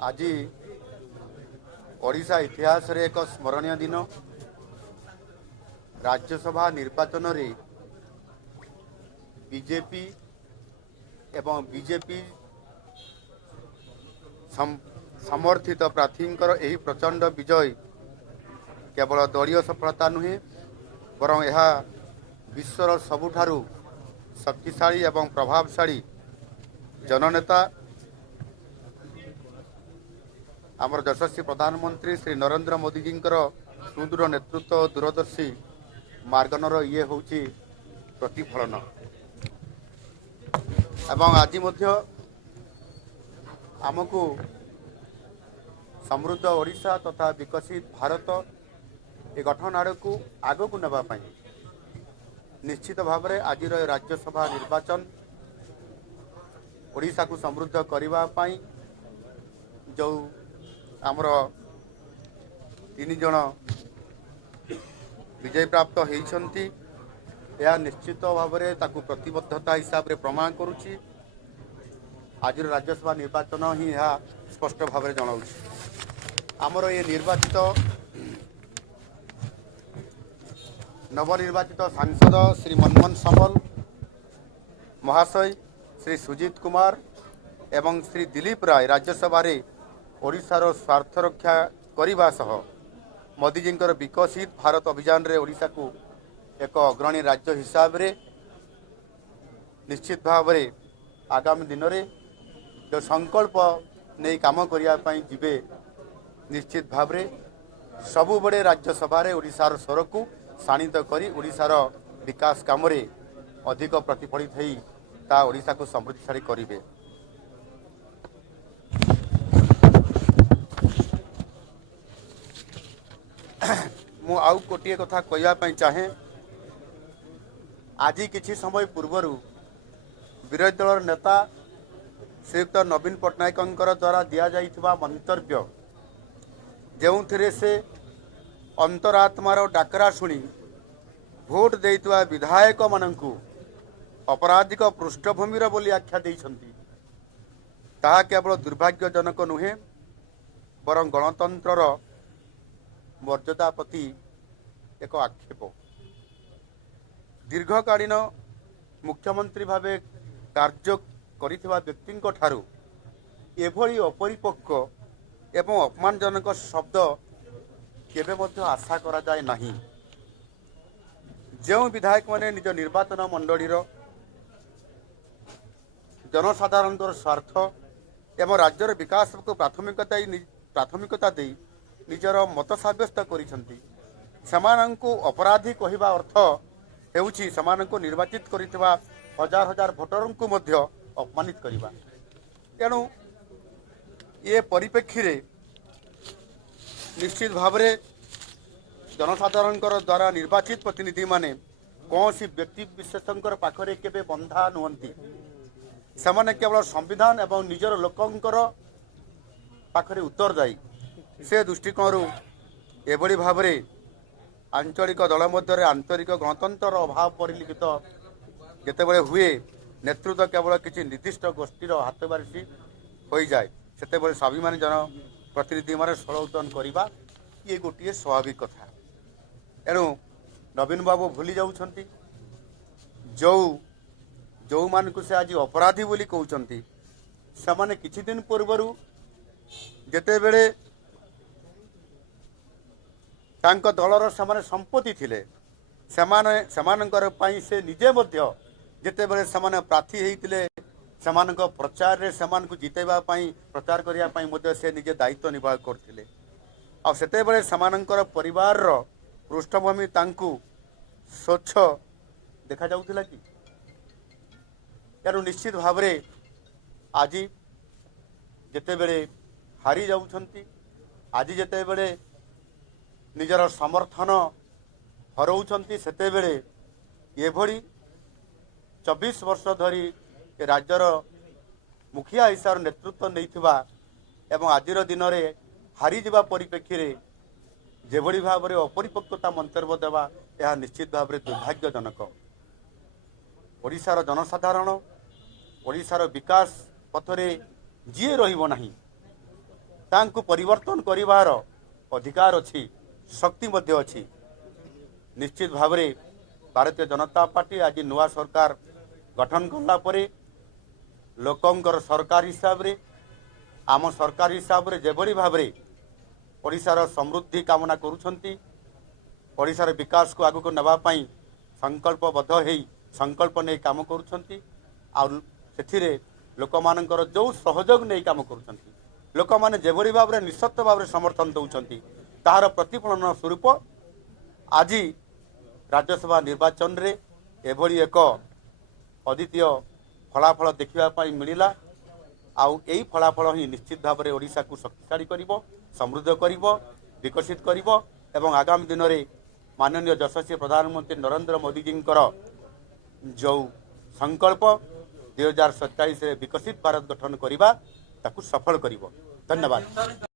आज ओडिशा इतिहास रे एक स्मरणीय दिन। राज्यसभा निर्वाचन रे बीजेपी एवं बीजेपी समर्थित प्रार्थींकर एही प्रचंड विजय केवल दलीय सफलता नुहे बरं यह विश्वर सबुठारु शक्तिशाली एवं प्रभावशाली जननेता आमर यशस्वी प्रधानमंत्री श्री नरेंद्र मोदी जी सुदृढ़ नेतृत्व और दूरदर्शी मार्गनर ये हूँ प्रतिफलन। एवं आज आमको समृद्ध ओडिशा तथा विकसित भारत ए गठन आड़क आग को नापी निश्चित भाव में आज राज्यसभा निर्वाचन ओडिशा को समृद्ध करने जो आमर 3 जन विजय प्राप्त होती यह निश्चित भाव में ताकू प्रतिबद्धता हिसाब से प्रमाण करुच्ची। आज राज्यसभा निर्वाचन ही यह स्पष्ट भाव में जनाऊँ आमर ये निर्वाचित नवनिर्वाचित सांसद श्री मनमोहन सामल महाशय श्री सुजीत कुमार एवं श्री दिलीप राय राज्यसभा रे ओडिशार स्वार्थ रक्षा करने सह मोदी जी विकसित भारत अभियान रे ओडिशा को एक अग्रणी राज्य हिसाब रे निश्चित भाव में आगामी दिन में जो संकल्प नहीं काम करने जीवे निश्चित भाव में सबु बड़े राज्यसभा रे ओडिशार स्वर को शाणित करी ओडिशार विकास काम रे अधिक प्रतिफलित होई ता ओडिशा को समृद्धिशाली करिवे। मु आउ गोटे कथा कहवाई चाहे आज किछि समय पूर्वर विरोधी दल नेता श्रीयुक्त नवीन पट्टनायक द्वारा दि जाइथिबा मंतव्य जो से अंतरात्मार डाकरा शुणी भोट देइतवा विधायक माननकु अपराधिक पृष्ठभूमिर बोली आख्या देइछंती ताहा केवल दुर्भाग्यजनक नुहे बरं गणतंत्रर मर्यादा प्रति एक आक्षेप। दीर्घकालीन मुख्यमंत्री भावे कार्य करिथिबा व्यक्तिंक ठारू एभली अपरिपक्व एवं अपमानजनक शब्द केबे मध्य आशा करा जाए नहीं। जो विधायक माने निज निर्वाचन मंडलीर जनसाधारण स्वार्थ एवं राज्यर विकास को प्राथमिकता दे निजर मत सब्यस्त करिसेमानंकु अपराधी कहवा अर्थ हेउछि समानंकु निर्वाचित करितबा हजार हजार भोटरंकु मध्य अपमानित करिबा। तेणु ये परिप्रेक्षी रे निश्चित भाव में जनसाधारण द्वारा निर्वाचित प्रतिनिधि माने कौन सी व्यक्ति विशेषकर पाखरे केबे बंधा नुहंती सेमाने केवल संविधान एवं निजर लोकंकर पाखरे उत्तरदायी से दृष्टिकोण एभली भाव में आंचलिक दल मध्य आंतरिक गणतंत्र अभाव परिलक्षित जितेबले हुए नेतृत्व केवल किसी निर्दिष्ट गोष्ठीर हाथ बारिशी हो जाए से स्वाभिमानी जन प्रतिनिधि माने षड़यंत्र करवा ये गोटे स्वाभाविक कथा। एणु नवीन बाबू भूली जाउछंती जो जो मानकु से आज अपराधी बोली कहउछंती सेमाने किछि दिन पूर्वरु जेतेबेले तांक दलर सेमाने संपत्ति थिले सेमानंकर पई से निजे मध्य जेतेबेले सेमाने प्रार्थी हेइतिले सेमानक प्रचार रे सेमानकु जितेबा पई प्रचार करिया पई मध्य से निजे दायित्व निर्वाह करथिले आ सेतेबेले सेमानंकर परिवार रो पृष्ठभूमि तांकु स्वच्छ देखा जाउथिला कि यार निश्चित भाव में आज जेतेबेले हारी जाउछंती आज जेतेबेले निजर समर्थन हरौछंती सेतेबेले एभली 24 वर्ष धरी राज्यर मुखिया हिसाब नेतृत्व नैथिबा एवं आजिर दिन में हारी जिबा परिप्रेक्षी रे जेभली भाव में अपरिपक्वता मंतव्य देवा यह निश्चित भाव में दुर्भाग्यजनक। ओडिशार जनसाधारण ओडिशार विकास पथरे जी रहिबो नाही ତାଙ୍କୁ ପରିବର୍ତ୍ତନ କରିବାର ଅଧିକାର ଅଛି, ଶକ୍ତି ମଧ୍ୟ ଅଛି। ନିଶ୍ଚିତ ଭାବରେ ଭାରତୀୟ ଜନତା ପାର୍ଟି ଆଜି ନୂଆ ସରକାର ଗଠନ କଲା ପରେ ଲୋକଙ୍କର ସରକାର ହିସାବରେ ଆମ ସରକାର ହିସାବରେ ଯେଭଳି ଭାବରେ ଓଡ଼ିଶାର ସମୃଦ୍ଧି କାମନା କରୁଛନ୍ତି, ଓଡ଼ିଶାର ବିକାଶକୁ ଆଗକୁ ନେବା ପାଇଁ ସଂକଳ୍ପବଦ୍ଧ ହେଇ ସଂକଳ୍ପ ନେଇ କାମ କରୁଛନ୍ତି। ଆଉ ସେଥିରେ ଲୋକମାନଙ୍କର ଯେଉଁ ସହଯୋଗ ନେଇ କାମ କରୁଛନ୍ତି, ଲୋକମାନେ ଯେଭଳି ଭାବରେ ନିଃଶର୍ତ୍ତ ଭାବରେ ସମର୍ଥନ ଦେଉଛନ୍ତି, ତାହାର ପ୍ରତିଫଳନ ସ୍ୱରୂପ ଆଜି ରାଜ୍ୟସଭା ନିର୍ବାଚନରେ ଏଭଳି ଏକ ଅଦ୍ୱିତୀୟ ଫଳାଫଳ ଦେଖିବା ପାଇଁ ମିଳିଲା। ଆଉ ଏହି ଫଳାଫଳ ହିଁ ନିଶ୍ଚିତ ଭାବରେ ଓଡ଼ିଶାକୁ ଶକ୍ତିଶାଳୀ କରିବ, ସମୃଦ୍ଧ କରିବ, ବିକଶିତ କରିବ ଏବଂ ଆଗାମୀ ଦିନରେ ମାନନୀୟ ଯଶସ୍ୱୀ ପ୍ରଧାନମନ୍ତ୍ରୀ ନରେନ୍ଦ୍ର ମୋଦିଜୀଙ୍କର ଯେଉଁ ସଂକଳ୍ପ 2027ରେ ବିକଶିତ ଭାରତ ଗଠନ କରିବା ତାକୁ ସଫଳ କରିବ। ଧନ୍ୟବାଦ।